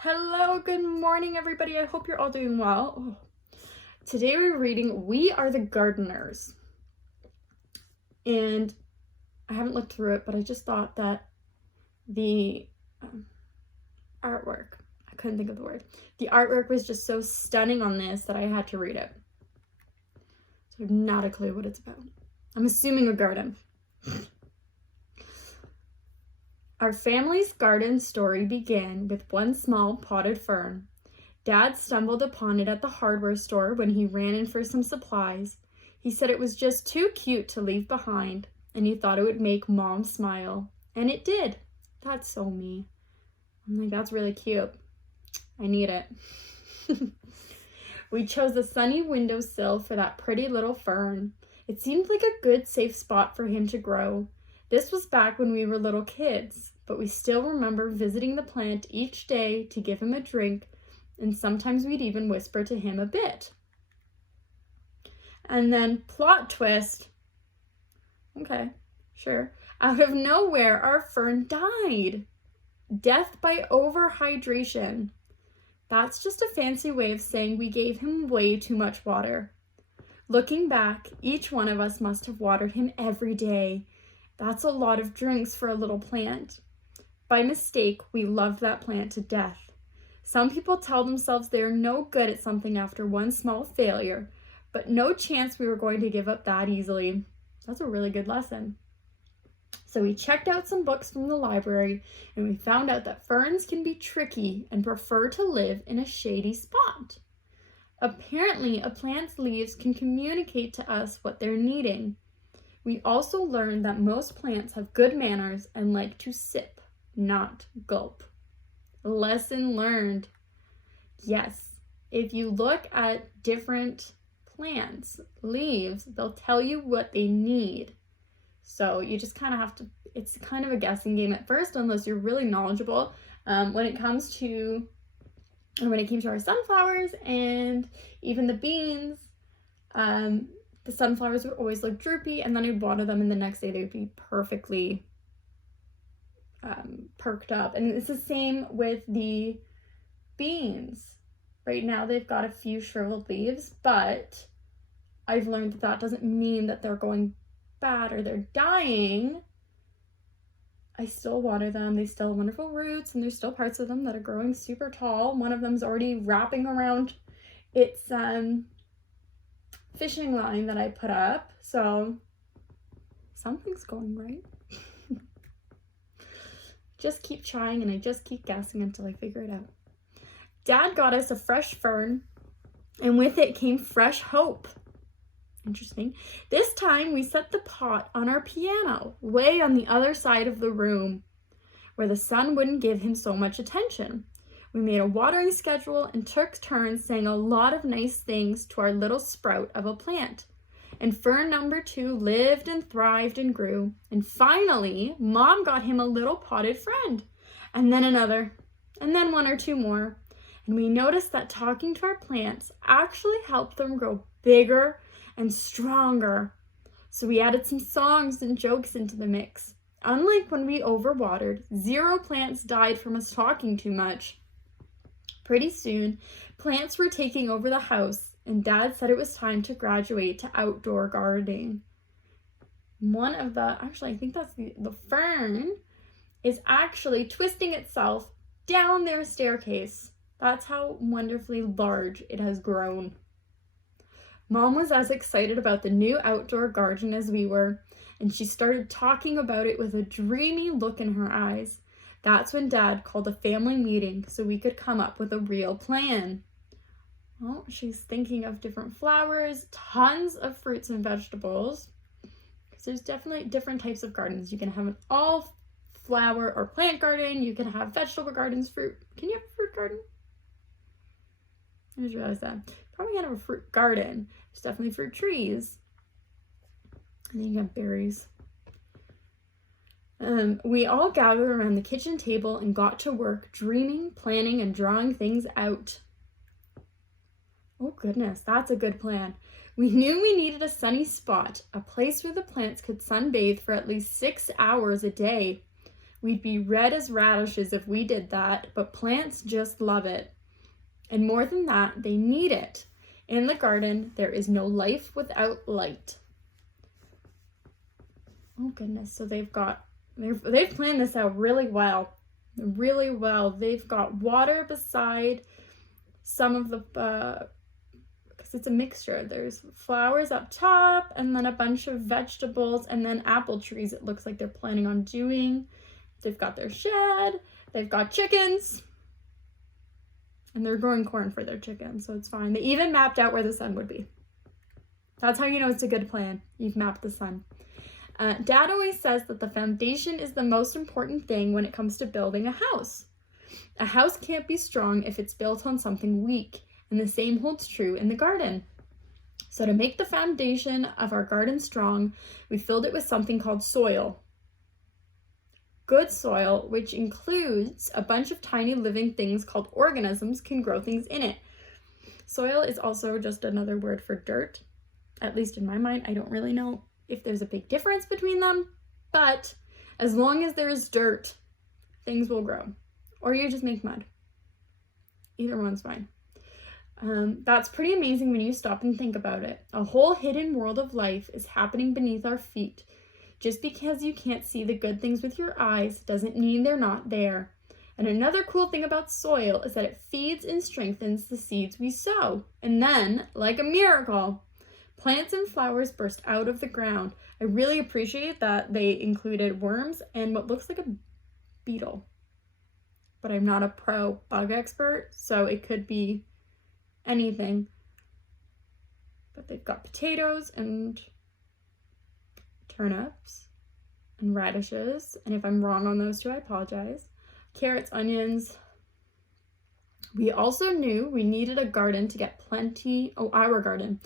Hello, good morning, everybody. I hope you're all doing well. Today we're reading We Are the Gardeners. And I haven't looked through it, but I just thought that the artwork, I couldn't think of the word. The artwork was just so stunning on this that I had to read it. So I have not a clue what it's about. I'm assuming a garden. Our family's garden story began with one small potted fern. Dad stumbled upon it at the hardware store when he ran in for some supplies. He said it was just too cute to leave behind, and he thought it would make Mom smile. And it did. That's so me. I'm like, that's really cute. I need it. We chose a sunny windowsill for that pretty little fern. It seemed like a good, safe spot for him to grow. This was back when we were little kids, but we still remember visiting the plant each day to give him a drink, and sometimes we'd even whisper to him a bit. And then, plot twist. Okay, sure. Out of nowhere, our fern died. Death by overhydration. That's just a fancy way of saying we gave him way too much water. Looking back, each one of us must have watered him every day. That's a lot of drinks for a little plant. By mistake, we loved that plant to death. Some people tell themselves they are no good at something after one small failure, but no chance we were going to give up that easily. That's a really good lesson. So we checked out some books from the library, and we found out that ferns can be tricky and prefer to live in a shady spot. Apparently, a plant's leaves can communicate to us what they're needing. We also learned that most plants have good manners and like to sip, not gulp. Lesson learned. Yes, if you look at different plants' leaves, they'll tell you what they need. So you just kind of have to, it's kind of a guessing game at first, unless you're really knowledgeable. When it came to our sunflowers and even the beans, the sunflowers would always look droopy, and then I'd water them, and the next day they would be perfectly perked up. And it's the same with the beans. Right now they've got a few shriveled leaves, but I've learned that that doesn't mean that they're going bad or they're dying. I still water them. They still have wonderful roots, and there's still parts of them that are growing super tall. One of them's already wrapping around its fishing line that I put up, so something's going right. Just keep trying, and I just keep guessing until I figure it out. Dad got us a fresh fern, and with it came fresh hope. Interesting. This time we set the pot on our piano, way on the other side of the room, where the sun wouldn't give him so much attention. We made a watering schedule and took turns saying a lot of nice things to our little sprout of a plant. And fern number 2 lived and thrived and grew. And finally, Mom got him a little potted friend. And then another. And then 1 or 2 more. And we noticed that talking to our plants actually helped them grow bigger and stronger. So we added some songs and jokes into the mix. Unlike when we overwatered, 0 plants died from us talking too much. Pretty soon, plants were taking over the house, and Dad said it was time to graduate to outdoor gardening. I think that's the fern, is actually twisting itself down their staircase. That's how wonderfully large it has grown. Mom was as excited about the new outdoor garden as we were, and she started talking about it with a dreamy look in her eyes. That's when Dad called a family meeting so we could come up with a real plan. Well, she's thinking of different flowers, tons of fruits and vegetables, because there's definitely different types of gardens. You can have an all flower or plant garden. You can have vegetable gardens, fruit. Can you have a fruit garden? I just realized that. Probably can't have a fruit garden. There's definitely fruit trees. And then you have berries. We all gathered around the kitchen table and got to work dreaming, planning, and drawing things out. Oh goodness, that's a good plan. We knew we needed a sunny spot, a place where the plants could sunbathe for at least 6 hours a day. We'd be red as radishes if we did that, but plants just love it. And more than that, they need it. In the garden, there is no life without light. Oh goodness, so they've planned this out really well. Really well. They've got water beside some of the, because it's a mixture. There's flowers up top and then a bunch of vegetables and then apple trees it looks like they're planning on doing. They've got their shed, they've got chickens, and they're growing corn for their chickens, so it's fine. They even mapped out where the sun would be. That's how you know it's a good plan. You've mapped the sun. Dad always says that the foundation is the most important thing when it comes to building a house. A house can't be strong if it's built on something weak, and the same holds true in the garden. So to make the foundation of our garden strong, we filled it with something called soil. Good soil, which includes a bunch of tiny living things called organisms, can grow things in it. Soil is also just another word for dirt. At least in my mind, I don't really know if there's a big difference between them, but as long as there is dirt, things will grow. Or you just make mud. Either one's fine. That's pretty amazing when you stop and think about it. A whole hidden world of life is happening beneath our feet. Just because you can't see the good things with your eyes doesn't mean they're not there. And another cool thing about soil is that it feeds and strengthens the seeds we sow. And then, like a miracle, plants and flowers burst out of the ground. I really appreciate that they included worms and what looks like a beetle. But I'm not a pro bug expert, so it could be anything. But they've got potatoes and turnips and radishes. And if I'm wrong on those two, I apologize. Carrots, onions. We also knew we needed a garden to get our garden,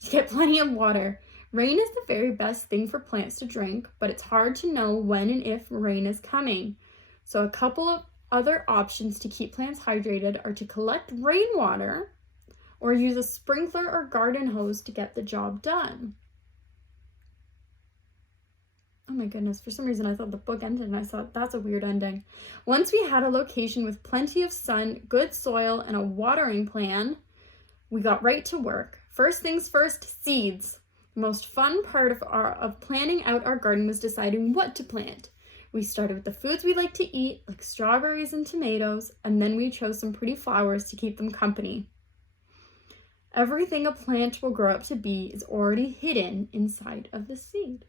to get plenty of water. Rain is the very best thing for plants to drink, but it's hard to know when and if rain is coming. So a couple of other options to keep plants hydrated are to collect rainwater or use a sprinkler or garden hose to get the job done. Oh my goodness, for some reason I thought the book ended and I thought that's a weird ending. Once we had a location with plenty of sun, good soil, and a watering plan, we got right to work. First things first, seeds. The most fun part of planning out our garden was deciding what to plant. We started with the foods we like to eat, like strawberries and tomatoes, and then we chose some pretty flowers to keep them company. Everything a plant will grow up to be is already hidden inside of the seed.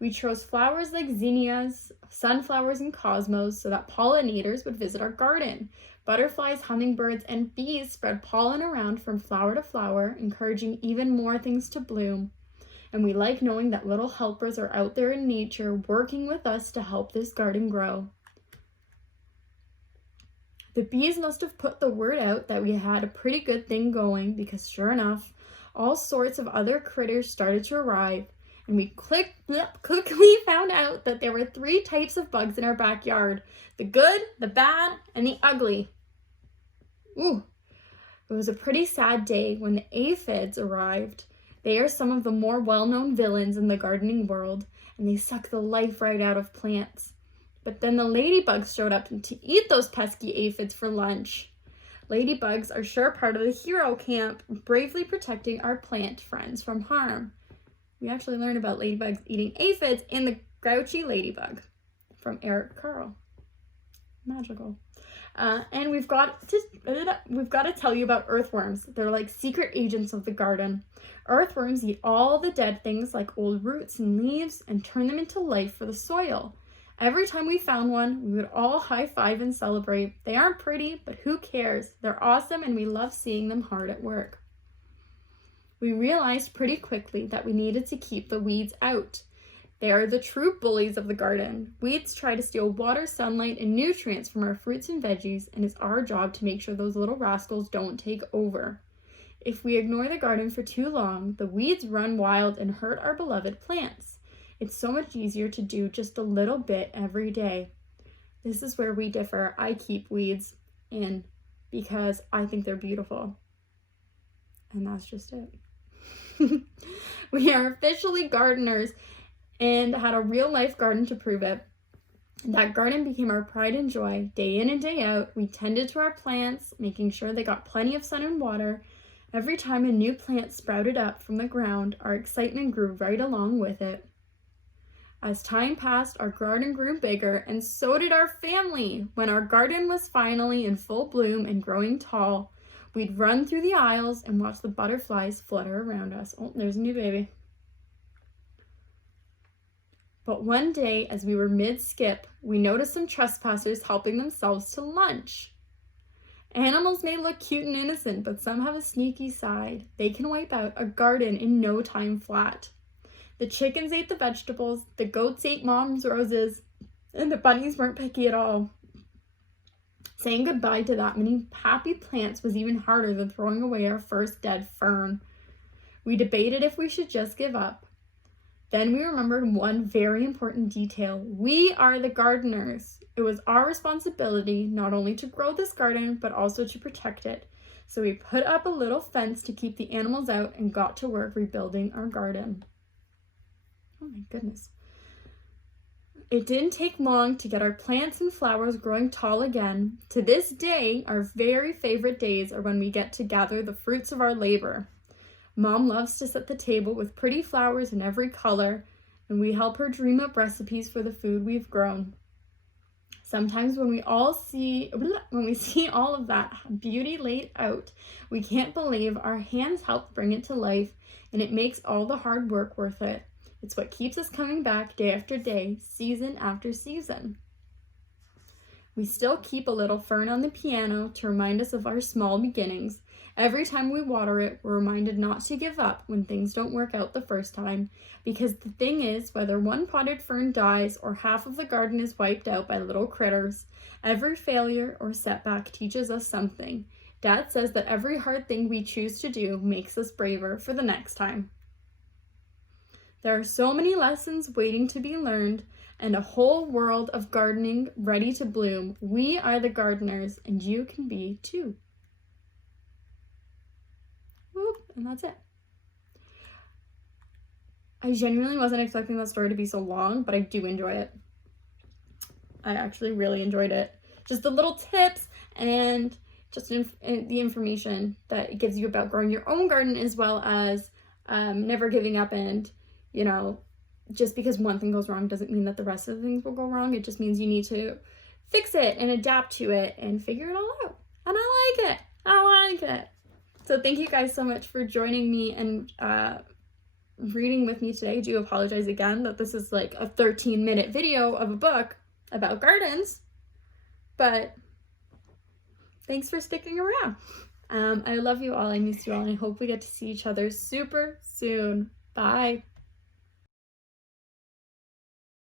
We chose flowers like zinnias, sunflowers, and cosmos so that pollinators would visit our garden. Butterflies, hummingbirds, and bees spread pollen around from flower to flower, encouraging even more things to bloom. And we like knowing that little helpers are out there in nature working with us to help this garden grow. The bees must have put the word out that we had a pretty good thing going because sure enough, all sorts of other critters started to arrive. And we quickly found out that there were 3 types of bugs in our backyard. The good, the bad, and the ugly. Ooh, it was a pretty sad day when the aphids arrived. They are some of the more well-known villains in the gardening world, and they suck the life right out of plants. But then the ladybugs showed up to eat those pesky aphids for lunch. Ladybugs are sure part of the hero camp, bravely protecting our plant friends from harm. We actually learned about ladybugs eating aphids in The Grouchy Ladybug from Eric Carle. Magical. And we've got to tell you about earthworms. They're like secret agents of the garden. Earthworms eat all the dead things like old roots and leaves and turn them into life for the soil. Every time we found one, we would all high-five and celebrate. They aren't pretty, but who cares? They're awesome and we love seeing them hard at work. We realized pretty quickly that we needed to keep the weeds out. They are the true bullies of the garden. Weeds try to steal water, sunlight, and nutrients from our fruits and veggies, and it's our job to make sure those little rascals don't take over. If we ignore the garden for too long, the weeds run wild and hurt our beloved plants. It's so much easier to do just a little bit every day. This is where we differ. I keep weeds in because I think they're beautiful. And that's just it. We are officially gardeners and had a real life garden to prove it. That garden became our pride and joy. Day in and day out, we tended to our plants, making sure they got plenty of sun and water. Every time a new plant sprouted up from the ground, our excitement grew right along with it. As time passed, our garden grew bigger, and so did our family. When our garden was finally in full bloom and growing tall, we'd run through the aisles and watch the butterflies flutter around us. Oh, there's a new baby. But one day, as we were mid-skip, we noticed some trespassers helping themselves to lunch. Animals may look cute and innocent, but some have a sneaky side. They can wipe out a garden in no time flat. The chickens ate the vegetables, the goats ate mom's roses, and the bunnies weren't picky at all. Saying goodbye to that many happy plants was even harder than throwing away our first dead fern. We debated if we should just give up. Then we remembered one very important detail. We are the gardeners. It was our responsibility not only to grow this garden, but also to protect it. So we put up a little fence to keep the animals out and got to work rebuilding our garden. Oh my goodness. It didn't take long to get our plants and flowers growing tall again. To this day, our very favorite days are when we get to gather the fruits of our labor. Mom loves to set the table with pretty flowers in every color, and we help her dream up recipes for the food we've grown. Sometimes when we see all of that beauty laid out, we can't believe our hands helped bring it to life, and it makes all the hard work worth it. It's what keeps us coming back day after day, season after season. We still keep a little fern on the piano to remind us of our small beginnings. Every time we water it, we're reminded not to give up when things don't work out the first time, because the thing is, whether one potted fern dies or half of the garden is wiped out by little critters, every failure or setback teaches us something. Dad says that every hard thing we choose to do makes us braver for the next time. There are so many lessons waiting to be learned, and a whole world of gardening ready to bloom. We are the gardeners, and you can be too. Whoop, and that's it. I genuinely wasn't expecting that story to be so long, but I do enjoy it. I actually really enjoyed it. Just the little tips and just the information that it gives you about growing your own garden, as well as never giving up. And, you know, just because one thing goes wrong doesn't mean that the rest of the things will go wrong. It just means you need to fix it and adapt to it and figure it all out. And I like it. I like it. So thank you guys so much for joining me and reading with me today. I do apologize again that this is like a 13-minute video of a book about gardens, but thanks for sticking around. I love you all. I miss you all, and I hope we get to see each other super soon. Bye.